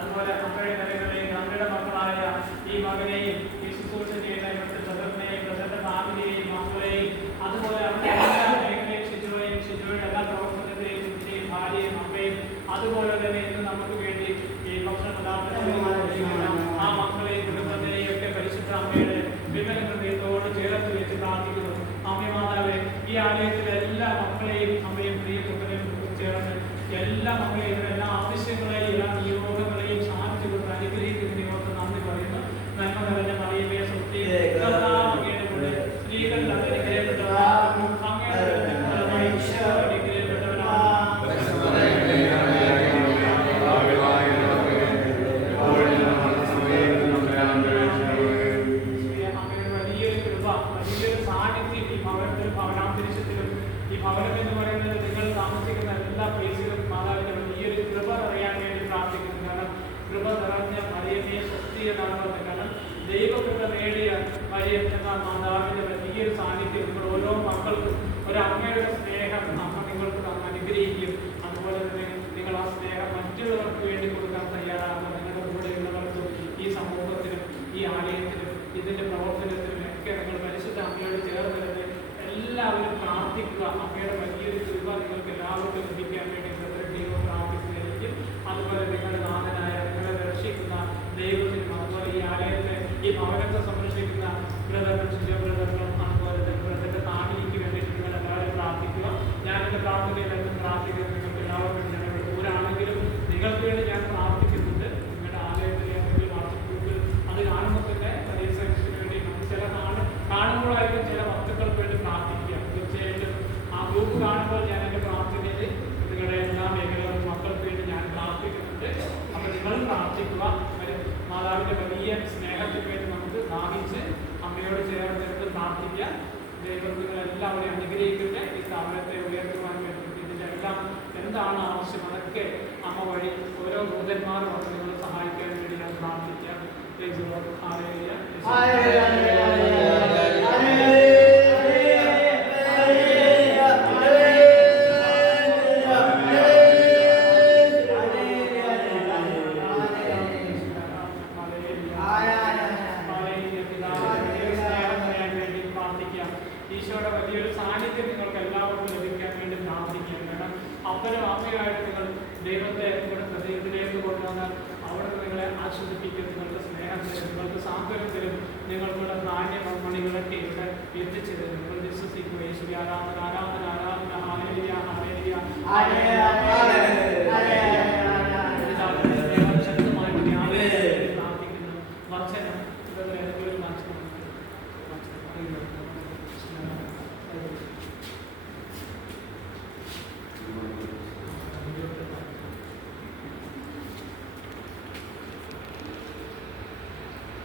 അതുപോലെ മക്കളുടെ കരങ്ങളെയും നമ്മുടെ മക്കളായ ഈ മകനെയും ഈ ശുശ്രൂഷ ചെയ്യുന്ന ഇവിടുത്തെ ബ്രദറിനെയും ബ്രദറിന്റെ ഫാമിലിയെയും മക്കളെയും അതുപോലെ അവരുടെ എല്ലാ മേഖലയും ഷിജോയുടെ എല്ലാ പ്രവർത്തനത്തെയും ശുചിയും ഭാര്യയും അമ്മയും അതുപോലെ തന്നെ ഇന്ന് നമുക്ക് വേണ്ടി ഈ ഭക്ഷണ പദാർത്ഥങ്ങൾ ആ മക്കളെയും കുടുംബത്തിനെയും ഒക്കെ പരിശുദ്ധ അമ്മയുടെ വിമല ഹൃദയത്തോട് ചേർത്ത് വെച്ച് പ്രാർത്ഥിക്കുന്നു. അമ്മ മാതാവേ, ഈ ആലയത്തിലെ എല്ലാ മക്കളെയും അമ്മയും പ്രിയപ്പെട്ടവരെയും ചേർന്ന് എല്ലാ മക്കളെയും എല്ലാ ആവശ്യങ്ങളെയും എല്ലാ നിയോഗങ്ങളെയും സാധിച്ചു കൊണ്ട് അനുഗ്രഹിക്കുന്നതിനെ ഓർത്ത് നന്ദി പറയുന്നു. നന്മ നിറഞ്ഞ മറിയമേ സ്വസ്തി, അങ്ങയുടെ കൂടെ സ്ത്രീകളിൽ അനുഗ്രഹിക്കപ്പെട്ടവനാകുന്നു. അങ്ങയുടെ ഫലമായി ഈശോ അനുഗ്രഹിക്കപ്പെട്ടവനാകുന്നു. ഭവനം എന്ന് പറയുന്നത് നിങ്ങൾ താമസിക്കുന്ന എല്ലാ പ്ലേസിലും മാതാവിന്റെ വലിയൊരു കൃപ അറിയാൻ വേണ്ടി പ്രാർത്ഥിക്കുന്നു. കാരണം കൃപ നിറഞ്ഞ മറിയമേ സ്വസ്തി എന്നാണ് പറഞ്ഞത്. കാരണം ദൈവകൃപ നേടിയ മറിയം എന്ന മാതാവിന്റെ വലിയൊരു സാന്നിധ്യം നിങ്ങൾ ഓരോ മക്കൾക്കും ഒരമ്മയുടെ സ്നേഹം അമ്മ നിങ്ങൾക്ക് അനുഗ്രഹിക്കും. അതുപോലെ തന്നെ നിങ്ങൾ ആ സ്നേഹം മറ്റുള്ളവർക്ക് വേണ്ടി കൊടുക്കാൻ തയ്യാറാകും. നിങ്ങളുടെ കൂടെയുള്ളവർക്കും ഈ സമൂഹത്തിനും ഈ ആലയത്തിനും ഇതിന്റെ പ്രവർത്തനത്തിനും ഒക്കെ നിങ്ങൾ പരിശുദ്ധ അമ്മയോട് ചേർന്ന് എല്ലാവരും പ്രാർത്ഥിക്കുക. അമ്മയുടെ വലിയൊരു കൃപ നിങ്ങൾക്ക് എല്ലാവർക്കും ലഭിക്കാൻ വേണ്ടി ദൈവം പ്രാർത്ഥിക്കുന്നതായിരിക്കും. അതുപോലെ നിങ്ങളുടെ നാഥനായ നിങ്ങളെ രക്ഷിക്കുന്ന ദൈവത്തിനും അതുപോലെ ഈ ആലയത്തെ ഈ ഭവനത്തെ സംരക്ഷിക്കുന്ന ബ്രദറിനും ശിശു ബ്രദറിനും അതുപോലെ ബ്രദറിന്റെ ഫാമിലിക്ക് വേണ്ടിയിട്ട് നിങ്ങൾ എല്ലാവരും പ്രാർത്ഥിക്കുക. ഞാനെന്റെ പ്രാർത്ഥനയിലെല്ലാം പ്രാർത്ഥിക്കുന്നത് നിങ്ങൾക്ക് എല്ലാവർക്കും ഞാൻ ദൂരാണെങ്കിലും നിങ്ങൾക്ക് വേണ്ടി ഞാൻ പ്രാർത്ഥിക്കുന്നുണ്ട്. നിങ്ങളുടെ ആലയത്തിലെ എന്തെങ്കിലും വാട്സപ്പ് അത് കാണുമ്പോൾ തന്നെ വലിയ സെക്ഷന് വേണ്ടി ചില കാണുമ്പോഴായിരിക്കും ചില വസ്തുക്കൾക്ക് വേണ്ടി പ്രാർത്ഥിക്കുക. തീർച്ചയായിട്ടും ആ ഗ്രൂപ്പ് കാണുമ്പോൾ ഞാൻ എൻ്റെ പ്രാർത്ഥനയിൽ നിങ്ങളുടെ എല്ലാ മേഖലകളും മക്കൾക്ക് വേണ്ടി ഞാൻ പ്രാർത്ഥിക്കുന്നുണ്ട്. അപ്പോൾ നിങ്ങളും പ്രാർത്ഥിക്കുക. മാതാവിൻ്റെ വലിയ സ്നേഹത്തിന് വേണ്ടി നമുക്ക് ദാഹിച്ച് അമ്മയോട് ചേർന്ന് പ്രാർത്ഥിക്കാം. ദൈവം നിങ്ങളെല്ലാവരെയും അനുഗ്രഹിക്കട്ടെ. ഈ സ്ഥാപനത്തെ ഉയർത്തുവാൻ വേണ്ടി ഇതിൻ്റെ എല്ലാം എന്താണ് ആവശ്യം അതൊക്കെ അമ്മ വഴി ഓരോ ദൂതന്മാരും ഒക്കെ നിങ്ങളെ സഹായിക്കാൻ വേണ്ടി ഞാൻ പ്രാർത്ഥിക്കാം. ഈശോയുടെ വലിയൊരു സാന്നിധ്യം നിങ്ങൾക്ക് എല്ലാവർക്കും ലഭിക്കാൻ വേണ്ടി പ്രാർത്ഥിക്കാൻ വേണം. അപ്പനും അമ്മയായിട്ട് നിങ്ങൾ ദൈവത്തെ നിങ്ങളുടെ ഹൃദയത്തിലേക്ക് കൊണ്ടുവന്നാൽ അവിടെ നിങ്ങളെ ആശ്വസിപ്പിക്കും, നിങ്ങൾക്ക് സ്നേഹം തരും, നിങ്ങൾക്ക് സാന്ത്വനം തരും, നിങ്ങൾക്കുള്ള ധാന്യമണികളൊക്കെ ഇവിടെ എത്തിച്ചു തരും. നിങ്ങൾ വിശ്വസിക്കുക. യേശുവേ ആരാധന ആരാധന ആരാധന. ഹല്ലേലൂയ ഹല്ലേലൂയ ശക്തമായിട്ട് പ്രാർത്ഥിക്കുന്നു.